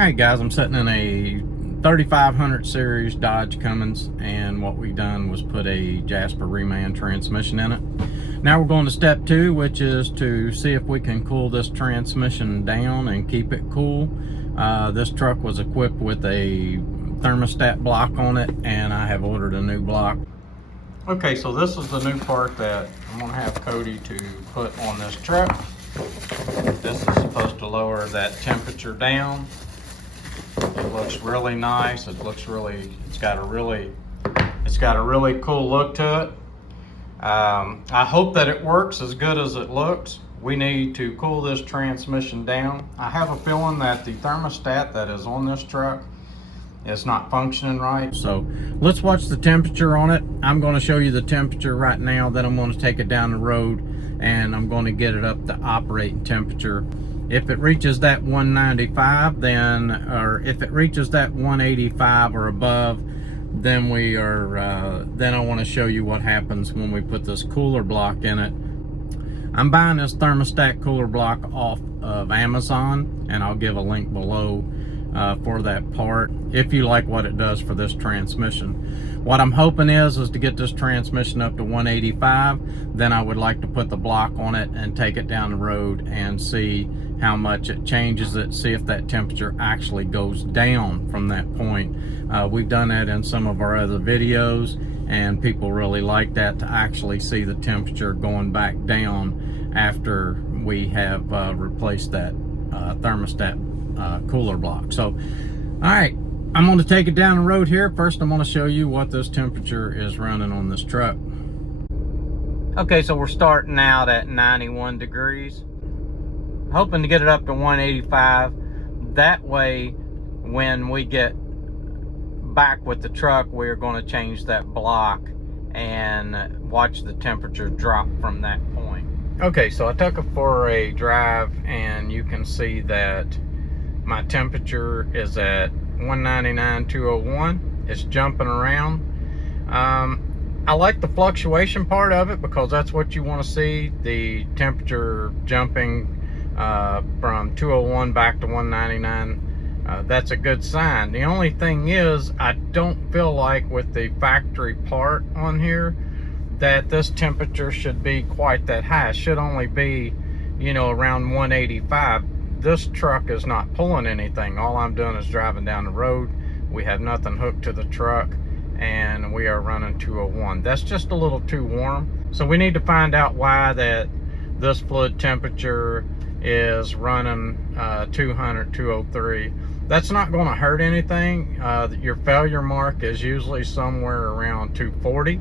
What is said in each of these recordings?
Alright guys, I'm sitting in a 3500 series Dodge Cummins, and what we done was put a Jasper reman transmission in it. Now we're going to step 2, which is to see if we can cool this transmission down and keep it cool. This truck was equipped with a thermostat block on it, and I have ordered a new block. Okay, so this is the new part that I'm going to have Cody to put on this truck. This is supposed to lower that temperature down. It looks really nice. It's got a really cool look to it. I hope that it works as good as it looks. We need to cool this transmission down. I have a feeling that the thermostat that is on this truck is not functioning right. So let's watch the temperature on it. I'm going to show you the temperature right now, then I'm going to take it down the road and I'm going to get it up to operating temperature. If it reaches that 195, or if it reaches that 185 or above, then then I want to show you what happens when we put this cooler block in it. I'm buying this thermostat cooler block off of Amazon, and I'll give a link below for that part if you like what it does for this transmission. What I'm hoping is to get this transmission up to 185. Then I would like to put the block on it and take it down the road and see how much it changes it, see if that temperature actually goes down from that point. We've done that in some of our other videos, and people really like that, to actually see the temperature going back down after we have replaced that thermostat cooler block. So, all right, I'm going to take it down the road here. First, I'm going to show you what this temperature is running on this truck. Okay, so we're starting out at 91 degrees. Hoping to get it up to 185. That way, when we get back with the truck, we're going to change that block and watch the temperature drop from that point. Okay, so I took it for a drive, and you can see that my temperature is at 199.201. It's jumping around. I like the fluctuation part of it because that's what you want to see, the temperature jumping from 201 back to 199. That's a good sign. The only thing is, I don't feel like with the factory part on here that this temperature should be quite that high. It should only be, you know, around 185. This truck is not pulling anything. All I'm doing is driving down the road. We have nothing hooked to the truck, and we are running 201. That's just a little too warm. So we need to find out why that this fluid temperature is running 200, 203. That's not going to hurt anything. Your failure mark is usually somewhere around 240.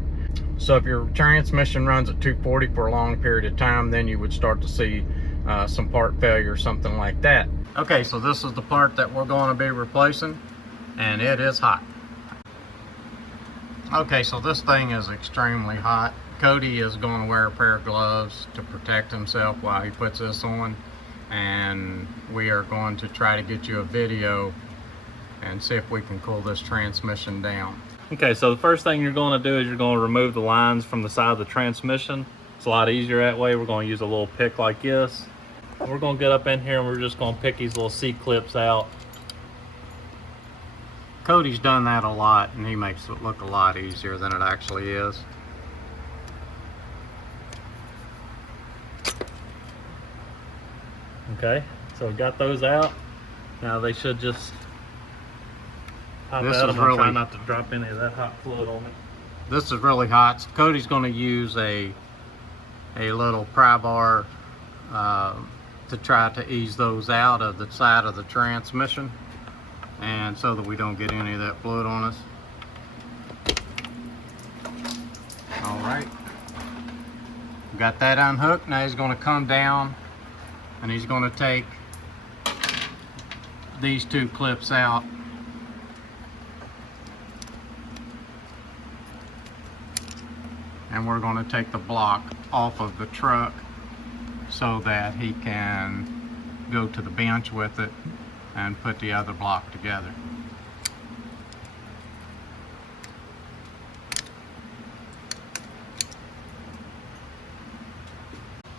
So if your transmission runs at 240 for a long period of time, then you would start to see some part failure, something like that. Okay, so this is the part that we're going to be replacing, and it is hot. Okay, so this thing is extremely hot. Cody is going to wear a pair of gloves to protect himself while he puts this on, and we are going to try to get you a video and see if we can cool this transmission down. Okay, so the first thing you're going to do is you're going to remove the lines from the side of the transmission. It's a lot easier that way. We're going to use a little pick like this. We're going to get up in here and we're just going to pick these little C-clips out. Cody's done that a lot, and he makes it look a lot easier than it actually is. Okay, so we got those out. Now they should just pop out. I'm going to try not to drop any of that hot fluid on me. This is really hot. So Cody's going to use a little pry bar to try to ease those out of the side of the transmission, and so that we don't get any of that fluid on us. All right, got that unhooked. Now he's going to come down and he's going to take these two clips out. And we're going to take the block off of the truck so that he can go to the bench with it and put the other block together.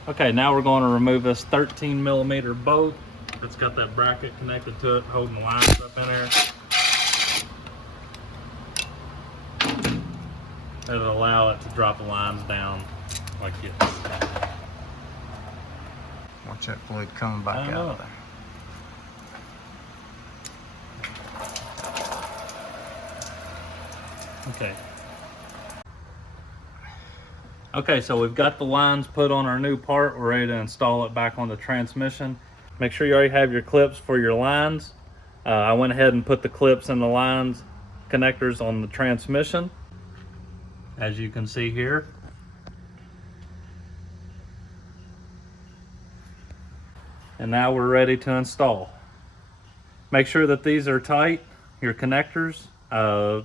Okay, now we're going to remove this 13 millimeter bolt It's got that bracket connected to it, holding the lines up in there. It'll allow it to drop the lines down like this. Watch that fluid coming back out of there. Okay. Okay, so we've got the lines put on our new part. We're ready to install it back on the transmission. Make sure you already have your clips for your lines. I went ahead and put the clips in the lines connectors on the transmission, as you can see here. And now we're ready to install. Make sure that these are tight, your connectors.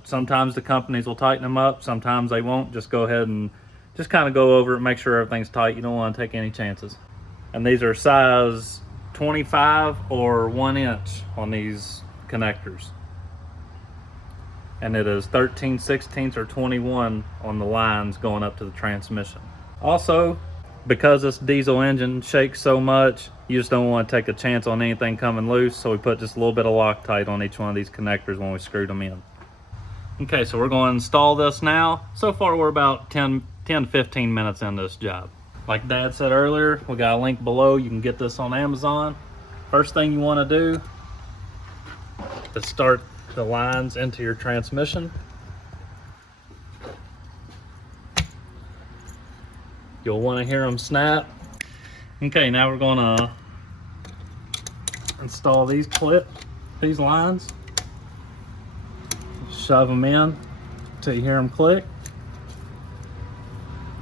Sometimes the companies will tighten them up, sometimes they won't. Just go ahead and just kind of go over it, make sure everything's tight. You don't want to take any chances. And these are size 25 or 1 inch on these connectors. And it is 13/16 or 21 on the lines going up to the transmission. Also, because this diesel engine shakes so much, you just don't want to take a chance on anything coming loose, so we put just a little bit of Loctite on each one of these connectors when we screwed them in. Okay, so we're going to install this now. So far we're about 10 to 15 minutes into this job. Like Dad said earlier, we got a link below. You can get this on Amazon. First thing you want to do is start the lines into your transmission. You'll want to hear them snap. Okay, now we're going to install these lines. Shove them in until you hear them click.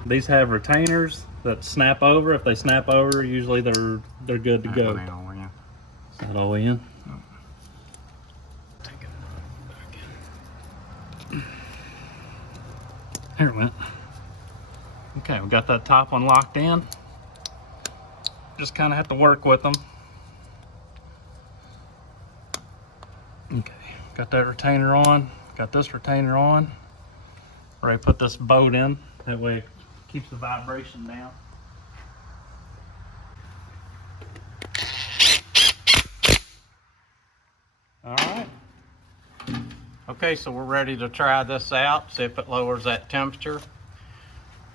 These have retainers that snap over. If they snap over, usually they're good to go. Is that all in? Take it back in. There it went. Okay, we got that top one locked in. Just kind of have to work with them. Okay, got that retainer on. Got this retainer on. Ready to put this bolt in. That way it keeps the vibration down. All right. Okay, so we're ready to try this out, see if it lowers that temperature.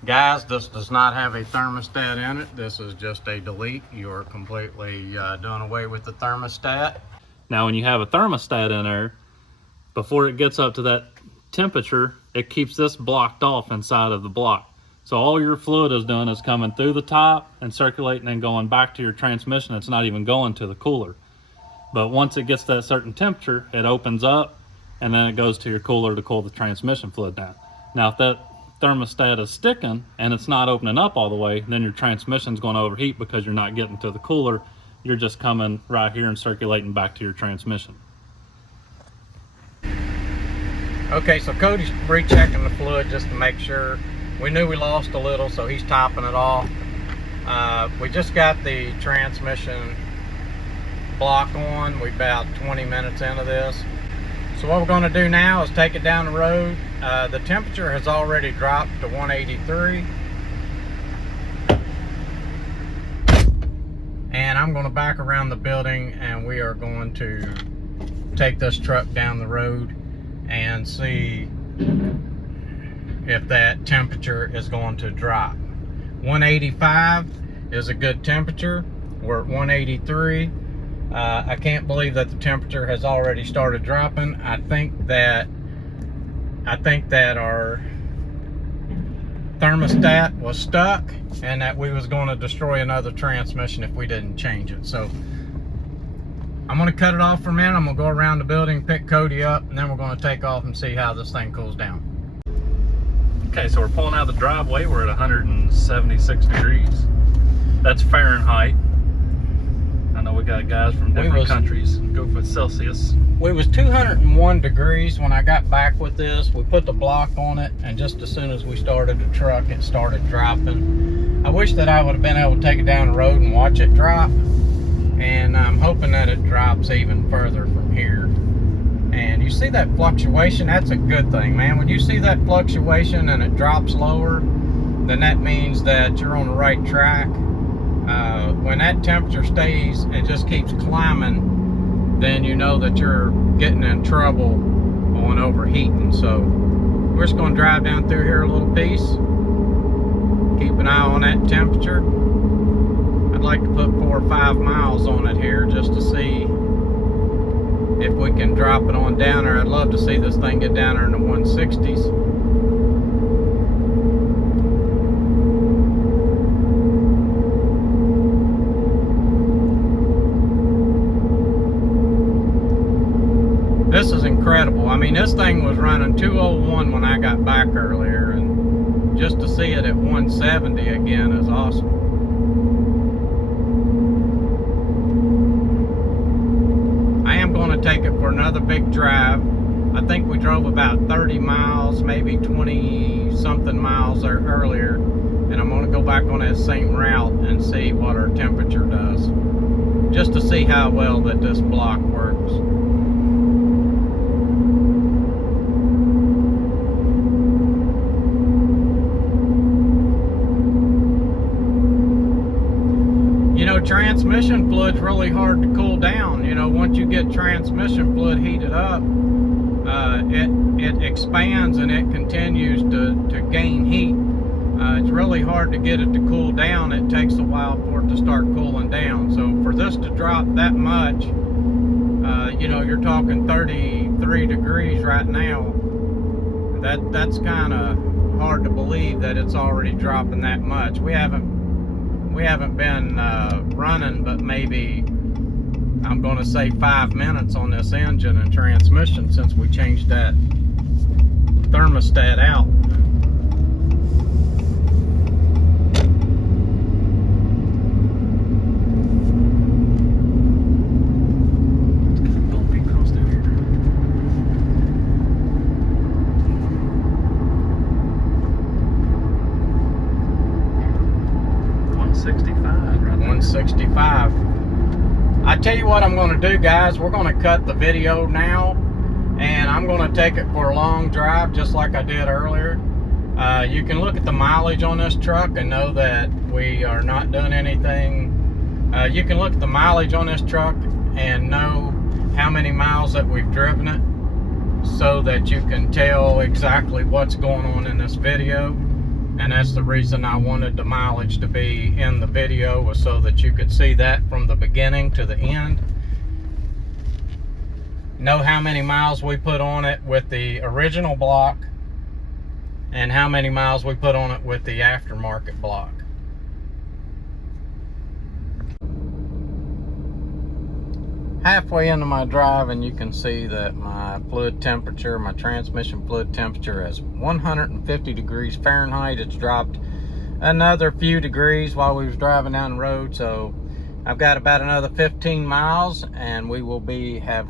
Guys, this does not have a thermostat in it. This is just a delete. You are completely doing away with the thermostat. Now, when you have a thermostat in there, before it gets up to that temperature, it keeps this blocked off inside of the block. So all your fluid is doing is coming through the top and circulating and going back to your transmission. It's not even going to the cooler. But once it gets to that certain temperature, it opens up and then it goes to your cooler to cool the transmission fluid down. Now, if that thermostat is sticking and it's not opening up all the way, then your transmission's going to overheat because you're not getting to the cooler. You're just coming right here and circulating back to your transmission. Okay, so Cody's rechecking the fluid just to make sure. We knew we lost a little, so he's topping it off. We just got the transmission block on. We're about 20 minutes into this. So what we're going to do now is take it down the road. The temperature has already dropped to 183. And I'm going to back around the building and we are going to take this truck down the road and see if that temperature is going to drop. 185 is a good temperature. We're at 183. I can't believe that the temperature has already started dropping. I think that our thermostat was stuck and that we was going to destroy another transmission if we didn't change it. So I'm going to cut it off for a minute. I'm going to go around the building, pick Cody up, and then we're going to take off and see how this thing cools down. Okay, so we're pulling out the driveway. We're at 176 degrees. That's Fahrenheit. I know we got guys from different countries go for Celsius. We was 201 degrees when I got back with this. We put the block on it, and just as soon as we started the truck, it started dropping. I wish that I would have been able to take it down the road and watch it drop. And I'm hoping that it drops even further from here. And you see that fluctuation? That's a good thing, man. When you see that fluctuation and it drops lower, then that means that you're on the right track. When that temperature stays and just keeps climbing, then you know that you're getting in trouble on overheating. So we're just going to drive down through here a little piece, keep an eye on that temperature. I'd like to put 4 or 5 miles on it here just to see if we can drop it on down there. I'd love to see this thing get down there in the 160s. This is incredible. I mean, this thing was running 201 when I got back earlier, and just to see it at 170 again is awesome. I am going to take it for another big drive. I think we drove about 30 miles, maybe 20 something miles there earlier, and I'm going to go back on that same route and see what our temperature does, just to see how well that this block works. You know, transmission fluid's really hard to cool down. You know, once you get transmission fluid heated up, it expands and it continues to gain heat. It's really hard to get it to cool down. It takes a while for it to start cooling down. So for this to drop that much, you know, you're talking 33 degrees right now. That's kind of hard to believe that it's already dropping that much. We haven't been running but maybe, I'm going to say 5 minutes on this engine and transmission since we changed that thermostat out. I tell you what I'm going to do, guys. We're going to cut the video now, and I'm going to take it for a long drive just like I did earlier. You can look at the mileage on this truck and know that we are not doing anything. You can look at the mileage on this truck and know how many miles that we've driven it, so that you can tell exactly what's going on in this video. And that's the reason I wanted the mileage to be in the video, was so that you could see that from the beginning to the end. Know how many miles we put on it with the original block and how many miles we put on it with the aftermarket block. Halfway into my drive, and you can see that my fluid temperature, my transmission fluid temperature, is 150 degrees Fahrenheit. It's dropped another few degrees while we was driving down the road, so I've got about another 15 miles, and we will have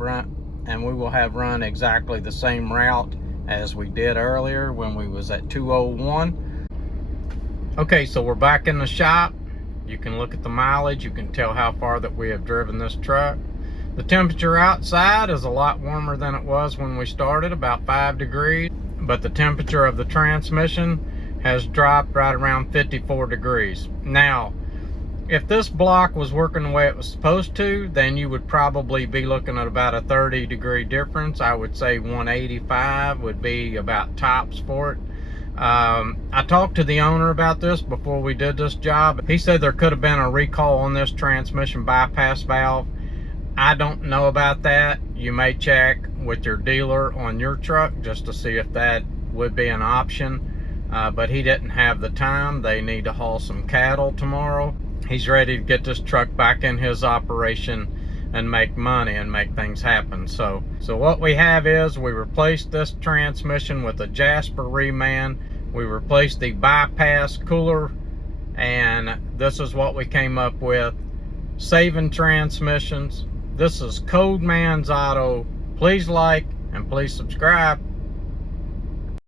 run exactly the same route as we did earlier when we was at 201. Okay, so we're back in the shop. You can look at the mileage. You can tell how far that we have driven this truck. The temperature outside is a lot warmer than it was when we started, about 5 degrees, but the temperature of the transmission has dropped right around 54 degrees. Now, if this block was working the way it was supposed to, then you would probably be looking at about a 30-degree difference. I would say 185 would be about tops for it. I talked to the owner about this before we did this job. He said there could have been a recall on this transmission bypass valve. I don't know about that. You may check with your dealer on your truck just to see if that would be an option. But he didn't have the time. They need to haul some cattle tomorrow. He's ready to get this truck back in his operation and make money and make things happen. So what we have is, we replaced this transmission with a Jasper reman. We replaced the bypass cooler, and this is what we came up with. Saving transmissions. This is Codeman's Auto. Please like and please subscribe.